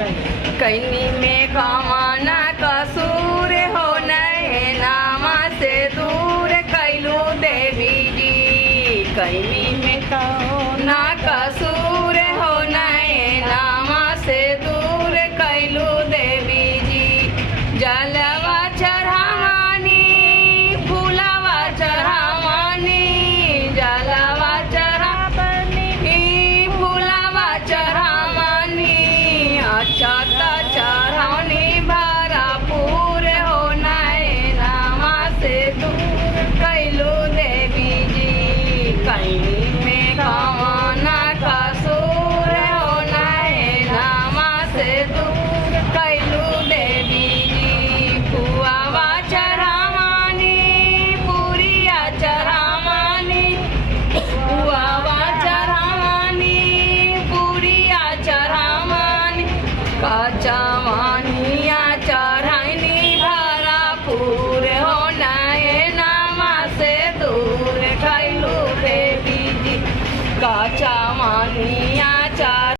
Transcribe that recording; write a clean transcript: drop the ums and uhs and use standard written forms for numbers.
कैनी में कमाना कसूर हो नैनामा से दूर कैलू देवी जी। कैनी में कौना कसूर हो नैनामा से दूर कैलू देवी जी। जलवा चढ़ावानी फूलवा चढ़ावानी जलवा चढ़ावानी फूलवा चढ़ावानी अक्षत चढ़ावनी भरपूर हो नैनामा से दूर कैलू देवी जी। कैनी में कौना कसूर हो नैनामा से दूर कैलू देवी जी। पुआवा चढ़ावानी पुरिया चढ़ावानी पुआवा चढ़ावानी पुरिया चढ़ावानी कचवानिया चढ़ानी भरपूर हो नैनामा से दूर कैलू देवी जी। कचवानिया